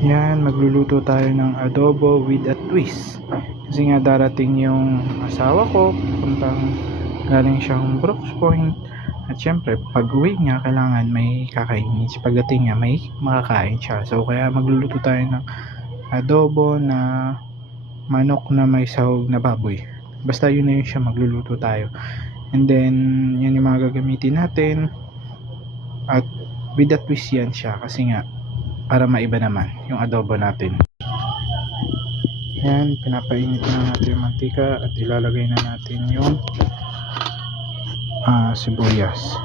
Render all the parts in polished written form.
Yan, magluluto tayo ng adobo with a twist. Kasi nga darating yung asawa ko, galing siyang Brooks Point. At syempre, pag uwi niya, kailangan may kakainin. Pagdating niya, may makakain siya. So, kaya magluluto tayo ng adobo na manok na may sahog na baboy. Basta yun na yun siya, magluluto tayo. And then, yan yung mga gagamitin natin. At with a twist yan siya. Kasi nga, para maiba naman yung adobo natin. Yan, pinapainit na natin yung mantika at ilalagay na natin yung sibuyas.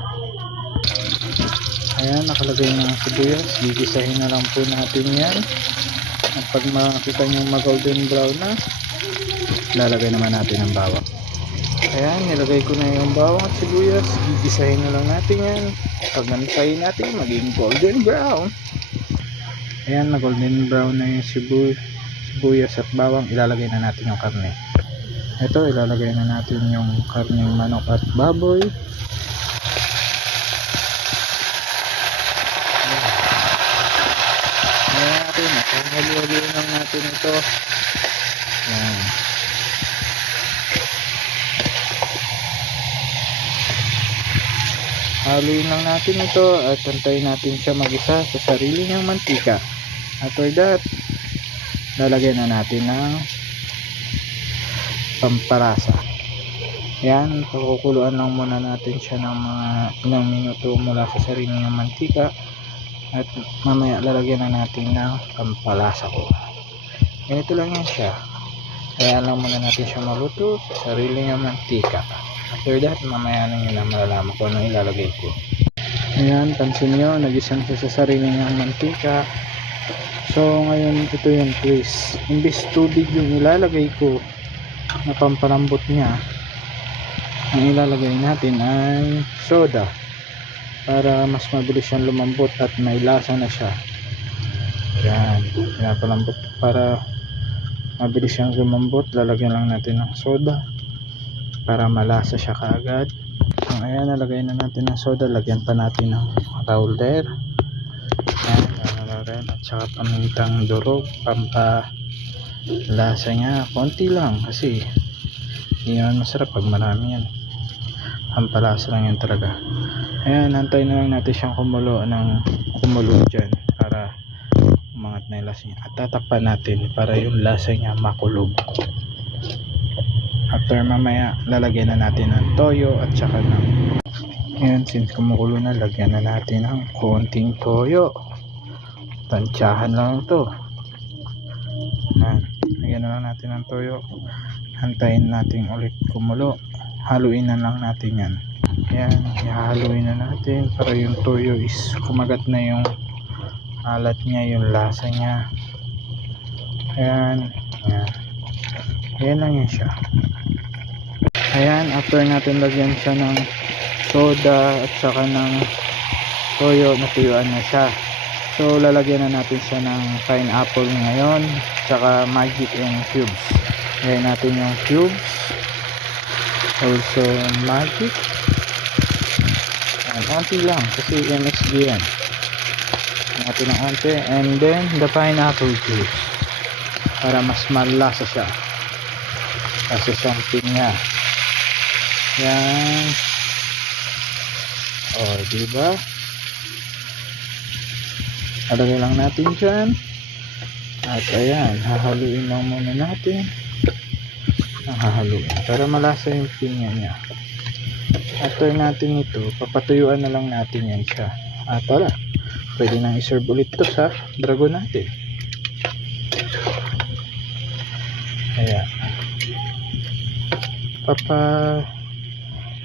Ayan, nakalagay na ang sibuyas. Gigisahin na lang po natin yan. At pag makita nyo mag-golden brown na, lalagay naman natin ang bawang. Ayan, nilagay ko na yung bawang at sibuyas. Gigisahin na lang natin yan. Pag nantayin natin, maging golden brown. Ayan, na golden brown na yung sibuyas at bawang. Ilalagay na natin yung karne. Ito, ilalagay na natin yung karneng manok at baboy. Ayan natin, halo-halo lang natin ito. Ayan. Haluin lang natin ito at antayin natin siya mag-isa sa sarili niyang mantika. After that, lalagyan na natin ng pampalasa. Yan, pakukuluan lang muna natin siya ng mga ilang minuto mula sa sarili niyang mantika. At mamaya lalagyan na natin ng pampalasa ko. Ganito lang yan siya. Kaya lang muna natin siya maluto sa sarili niyang mantika. After that, mamaya na nyo na malalaman kung ano ilalagay ko. Ayan, pansin nyo, nagisang siya sa sarili niyang mantika. So, ngayon, ito yung twist. Imbis tubig yung ilalagay ko na pampalambot niya, ang ilalagay natin ay soda. Para mas mabilis siyang lumambot at may lasa na siya. Ayan, pinapalambot para mabilis siyang lumambot. Lalagyan lang natin ng soda para malasa siya kaagad. So, ayan, nalagay na natin ng soda. Lagyan pa natin ng powder. Ayan, rin. At saka pamintang durog, pampalasa niya. Konti lang kasi hindi naman masarap pag marami yan. Pampalasa lang yan talaga. Ayan, antayin na lang natin siyang kumulo dyan para umangat na yung lasa niya. At tatakpan natin para yung lasa niya makulog. After mamaya, lalagyan na natin ng toyo at saka ng... Ayan, since kumukulo na, lagyan na natin ng konting toyo. Tansyahan lang ito. Ayan, lagyan na lang natin ng toyo. Hantayin natin ulit kumulo. Haluin na lang natin yan. Ayan, ihahaluin na natin para yung toyo is kumagat na yung alat niya, yung lasa niya. Ayan, ayan. Ayan lang yan siya. Ayan, after natin lagyan siya ng soda at saka ng toyo, natuyuan na siya. So, lalagyan na natin siya ng pineapple ngayon, saka magic and cubes. Lagyan natin yung cubes. Also, magic. Onti lang kasi MSG yan. Natin ng onti. And then, the pineapple juice. Para mas malasa siya. Kasi something niya. Yan. O, diba? Alagay lang natin dyan. At ayan, hahaluin lang muna natin. Hahaluin para malasa yung pinya niya. After natin ito, papatuyuan na lang natin yan siya. At wala, pwede nang iserve ulit ito sa dragon natin. Ayan,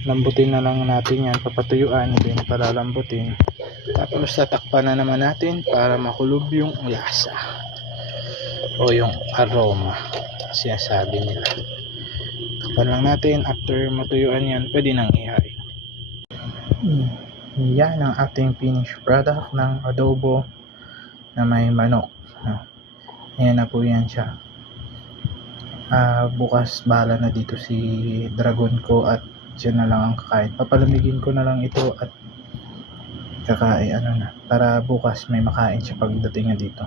lambutin na lang natin yan, papatuyuan din para lambutin. Tapos tatakpan na naman natin para makulog yung lasa o yung aroma, sinasabi nila. Takpan lang natin. After matuyuan yan, pwede nang ihain. Yan ang ating finished product ng adobo na may manok. Ayan na po yan siya. Bukas bahala na dito si dragon ko at siya na lang ang kakain. Papalamigin ko na lang ito at kakain para bukas may makain siya pagdating niya dito.